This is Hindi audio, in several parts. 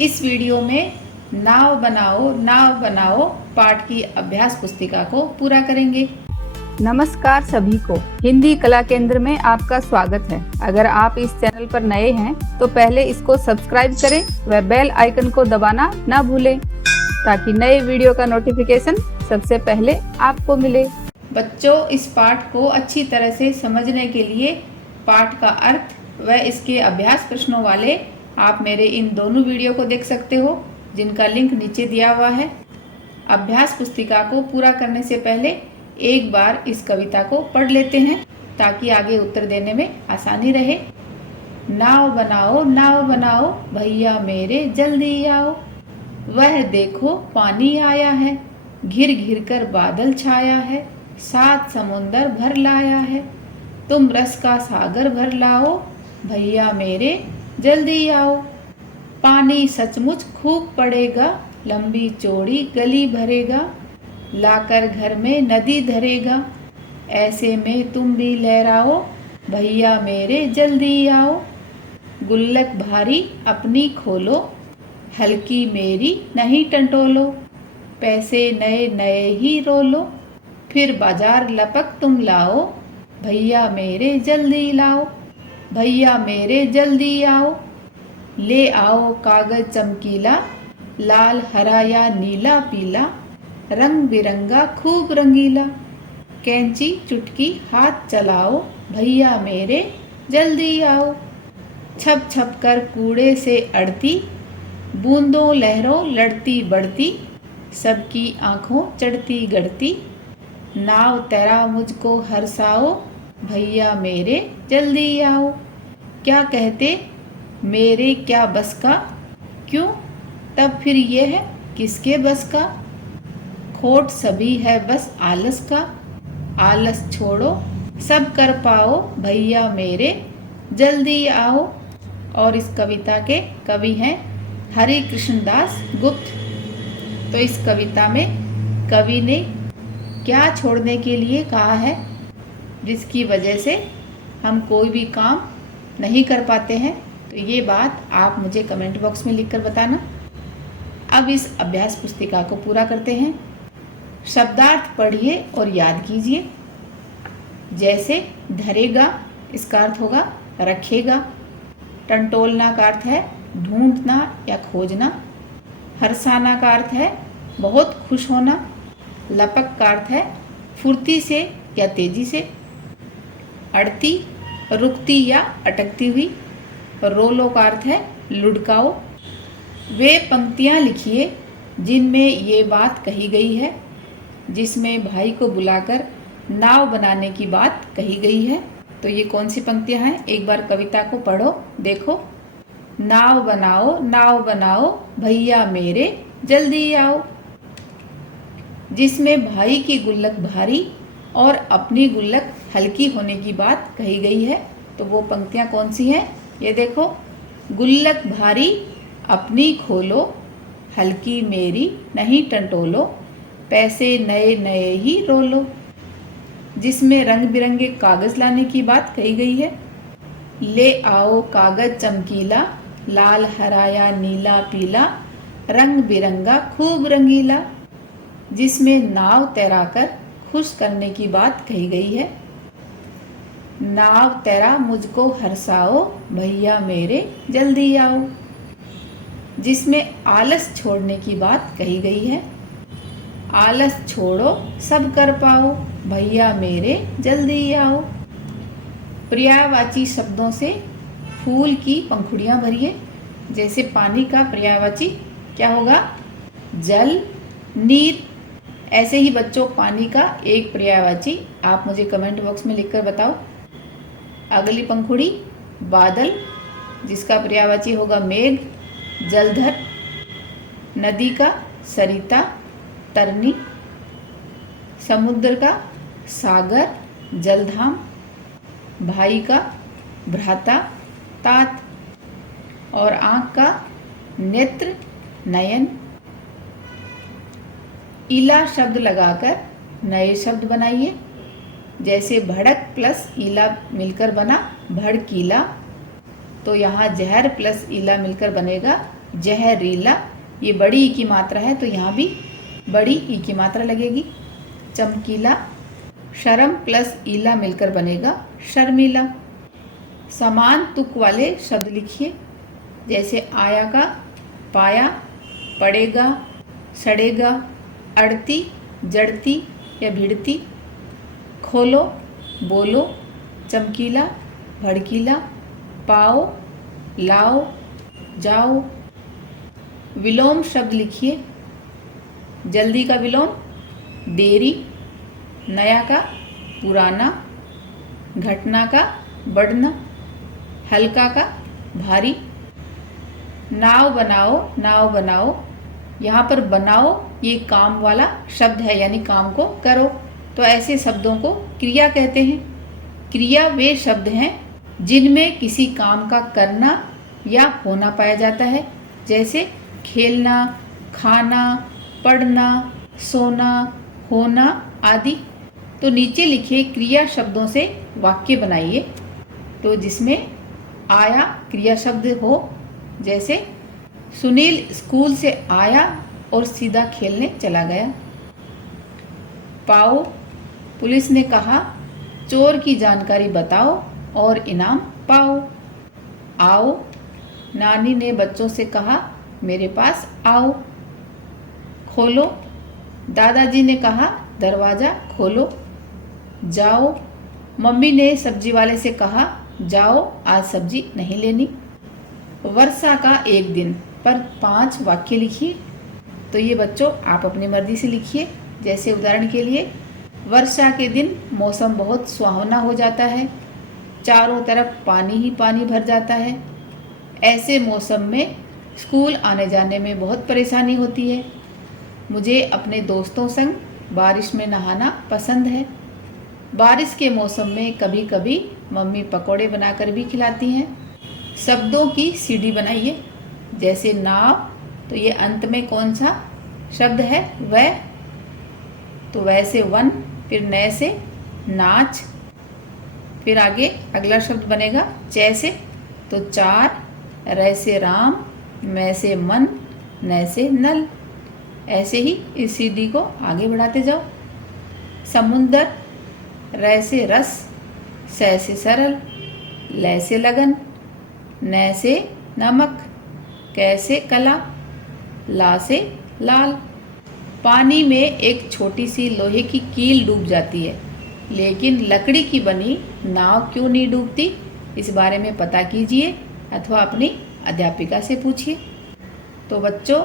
इस वीडियो में नाव बनाओ पाठ की अभ्यास पुस्तिका को पूरा करेंगे। नमस्कार सभी को, हिंदी कला केंद्र में आपका स्वागत है। अगर आप इस चैनल पर नए हैं तो पहले इसको सब्सक्राइब करें व बेल आइकन को दबाना ना भूलें ताकि नए वीडियो का नोटिफिकेशन सबसे पहले आपको मिले। बच्चों, इस पाठ को अच्छी तरह से समझने के लिए पाठ का अर्थ व इसके अभ्यास प्रश्नों वाले आप मेरे इन दोनों वीडियो को देख सकते हो, जिनका लिंक नीचे दिया हुआ है। अभ्यास पुस्तिका को पूरा करने से पहले एक बार इस कविता को पढ़ लेते हैं ताकि आगे उत्तर देने में आसानी रहे। नाव बनाओ भैया मेरे जल्दी आओ। वह देखो पानी आया है, घिर घिर कर बादल छाया है, 7 समुंदर भर लाया है। तुम रस का सागर भर लाओ, भैया मेरे जल्दी आओ। पानी सचमुच खूब पड़ेगा, लंबी चौड़ी गली भरेगा, लाकर घर में नदी धरेगा। ऐसे में तुम भी लहराओ, भैया मेरे जल्दी आओ। गुल्लक भारी अपनी खोलो, हल्की मेरी नहीं टंटोलो। पैसे नए नए ही रोलो, फिर बाजार लपक तुम लाओ, भैया मेरे जल्दी लाओ। भैया मेरे जल्दी आओ। ले आओ कागज चमकीला, लाल हरा या नीला पीला, रंग बिरंगा खूब रंगीला। कैंची चुटकी हाथ चलाओ, भैया मेरे जल्दी आओ। छप छप कर कूड़े से अड़ती, बूंदों लहरों लड़ती बढ़ती, सबकी आंखों चढ़ती गढ़ती। नाव तेरा मुझको हरसाओ, भैया मेरे जल्दी आओ। क्या कहते मेरे क्या बस का, क्यों तब फिर ये है किसके बस का। खोट सभी है बस आलस का, आलस छोड़ो सब कर पाओ, भैया मेरे जल्दी आओ। और इस कविता के कवि हैं हरि कृष्णदास गुप्त। तो इस कविता में कवि ने क्या छोड़ने के लिए कहा है, जिसकी वजह से हम कोई भी काम नहीं कर पाते हैं, तो ये बात आप मुझे कमेंट बॉक्स में लिखकर बताना। अब इस अभ्यास पुस्तिका को पूरा करते हैं। शब्दार्थ पढ़िए और याद कीजिए। जैसे धरेगा, इसका अर्थ होगा रखेगा। टंटोलना का अर्थ है ढूंढना या खोजना। हरसाना का अर्थ है बहुत खुश होना। लपक का अर्थ है फुर्ती से या तेजी से। अड़ती, रुकती या अटकती हुई। रोलो का अर्थ है लुढ़काओ। वे पंक्तियाँ लिखिए जिनमें ये बात कही गई है, जिसमें भाई को बुलाकर नाव बनाने की बात कही गई है। तो ये कौन सी पंक्तियाँ हैं, एक बार कविता को पढ़ो, देखो। नाव बनाओ भैया मेरे जल्दी आओ। जिसमें भाई की गुल्लक भारी और अपनी गुल्लक हल्की होने की बात कही गई है। तो वो पंक्तियाँ कौन सी हैं, ये देखो। गुल्लक भारी अपनी खोलो, हल्की मेरी नहीं टंटोलो, पैसे नए नए ही रोलो। जिसमें रंग बिरंगे कागज लाने की बात कही गई है। ले आओ कागज चमकीला, लाल हरा या नीला पीला, रंग बिरंगा खूब रंगीला। जिसमें नाव तैराकर खुश करने की बात कही गई है। नाव तेरा मुझको हरसाओ, भैया मेरे जल्दी आओ। जिसमें आलस छोड़ने की बात कही गई है। आलस छोड़ो सब कर पाओ, भैया मेरे जल्दी आओ। पर्यायवाची शब्दों से फूल की पंखुड़ियाँ भरिए। जैसे पानी का पर्यायवाची क्या होगा, जल, नीर। ऐसे ही बच्चों पानी का एक पर्यायवाची आप मुझे कमेंट बॉक्स में लिखकर बताओ। अगली पंखुड़ी बादल, जिसका पर्यायवाची होगा मेघ, जलधर। नदी का सरिता, तरनी। समुद्र का सागर, जलधाम। भाई का भ्राता, तात। और आँख का नेत्र, नयन। इला शब्द लगाकर नए शब्द बनाइए। जैसे भड़क प्लस ईला मिलकर बना भड़कीला, तो यहाँ जहर प्लस ईला मिलकर बनेगा जहरीला, ये बड़ी ई की मात्रा है तो यहाँ भी बड़ी ई की मात्रा लगेगी। चमकीला, शर्म प्लस ईला मिलकर बनेगा शर्मीला। समान तुक वाले शब्द लिखिए, जैसे आया का पाया, पड़ेगा, सड़ेगा, अड़ती, जड़ती या भिड़ती। खोलो, बोलो, चमकीला, भड़कीला, पाओ, लाओ, जाओ। विलोम शब्द लिखिए, जल्दी का विलोम देरी, नया का पुराना, घटना का बढ़ना, हल्का का भारी। नाव बनाओ, नाव बनाओ, यहाँ पर बनाओ ये काम वाला शब्द है, यानी काम को करो, तो ऐसे शब्दों को क्रिया कहते हैं। क्रिया वे शब्द हैं जिनमें किसी काम का करना या होना पाया जाता है, जैसे खेलना, खाना, पढ़ना, सोना, होना आदि। तो नीचे लिखे क्रिया शब्दों से वाक्य बनाइए, तो जिसमें आया क्रिया शब्द हो, जैसे सुनील स्कूल से आया और सीधा खेलने चला गया। पाओ, पुलिस ने कहा चोर की जानकारी बताओ और इनाम पाओ। आओ, नानी ने बच्चों से कहा मेरे पास आओ। खोलो, दादाजी ने कहा दरवाज़ा खोलो। जाओ, मम्मी ने सब्जी वाले से कहा जाओ आज सब्जी नहीं लेनी। वर्षा का एक दिन पर 5 वाक्य लिखिए, तो ये बच्चों आप अपनी मर्जी से लिखिए। जैसे उदाहरण के लिए, वर्षा के दिन मौसम बहुत सुहावना हो जाता है, चारों तरफ पानी ही पानी भर जाता है। ऐसे मौसम में स्कूल आने जाने में बहुत परेशानी होती है। मुझे अपने दोस्तों संग बारिश में नहाना पसंद है। बारिश के मौसम में कभी कभी मम्मी पकौड़े बनाकर भी खिलाती हैं। शब्दों की सीढ़ी बनाइए, जैसे नाव, तो ये अंत में कौन सा शब्द है वह, तो वैसे वन, फिर नए से नाच, फिर आगे अगला शब्द बनेगा जैसे, तो चार, रै से राम, मैं से मन, न से नल। ऐसे ही इस सीढ़ी को आगे बढ़ाते जाओ। समुंदर, रै से रस, सै से सरल, लै से लगन, न से नमक, कैसे कला, ला से लाल। पानी में एक छोटी सी लोहे की कील डूब जाती है, लेकिन लकड़ी की बनी नाव क्यों नहीं डूबती, इस बारे में पता कीजिए अथवा अपनी अध्यापिका से पूछिए। तो बच्चों,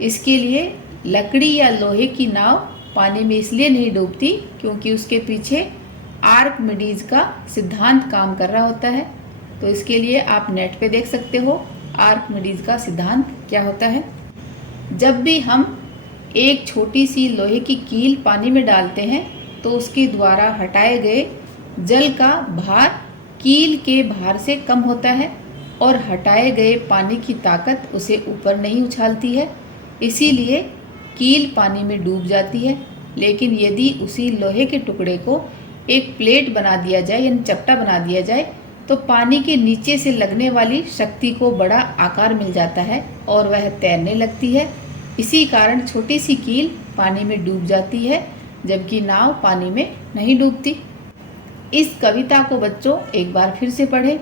इसके लिए लकड़ी या लोहे की नाव पानी में इसलिए नहीं डूबती क्योंकि उसके पीछे आर्किमिडीज का सिद्धांत काम कर रहा होता है। तो इसके लिए आप नेट पे देख सकते हो आर्किमिडीज का सिद्धांत क्या होता है। जब भी हम एक छोटी सी लोहे की कील पानी में डालते हैं तो उसके द्वारा हटाए गए जल का भार कील के भार से कम होता है और हटाए गए पानी की ताकत उसे ऊपर नहीं उछालती है, इसीलिए कील पानी में डूब जाती है। लेकिन यदि उसी लोहे के टुकड़े को एक प्लेट बना दिया जाए यानी चपटा बना दिया जाए तो पानी के नीचे से लगने वाली शक्ति को बड़ा आकार मिल जाता है और वह तैरने लगती है। इसी कारण छोटी सी कील पानी में डूब जाती है जबकि नाव पानी में नहीं डूबती। इस कविता को बच्चों एक बार फिर से पढ़ें।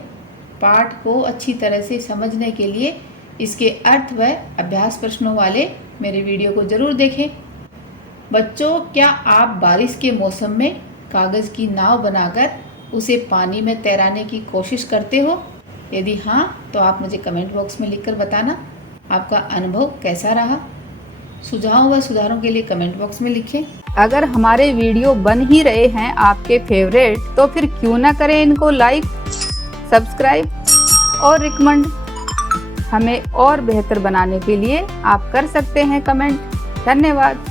पाठ को अच्छी तरह से समझने के लिए इसके अर्थ व अभ्यास प्रश्नों वाले मेरे वीडियो को ज़रूर देखें। बच्चों, क्या आप बारिश के मौसम में कागज़ की नाव बनाकर उसे पानी में तैराने की कोशिश करते हो? यदि हाँ, तो आप मुझे कमेंट बॉक्स में लिखकर बताना आपका अनुभव कैसा रहा। सुझावों व सुधारों के लिए कमेंट बॉक्स में लिखें। अगर हमारे वीडियो बन ही रहे हैं आपके फेवरेट, तो फिर क्यों ना करें इनको लाइक, सब्सक्राइब और रिकमेंड। हमें और बेहतर बनाने के लिए आप कर सकते हैं कमेंट। धन्यवाद।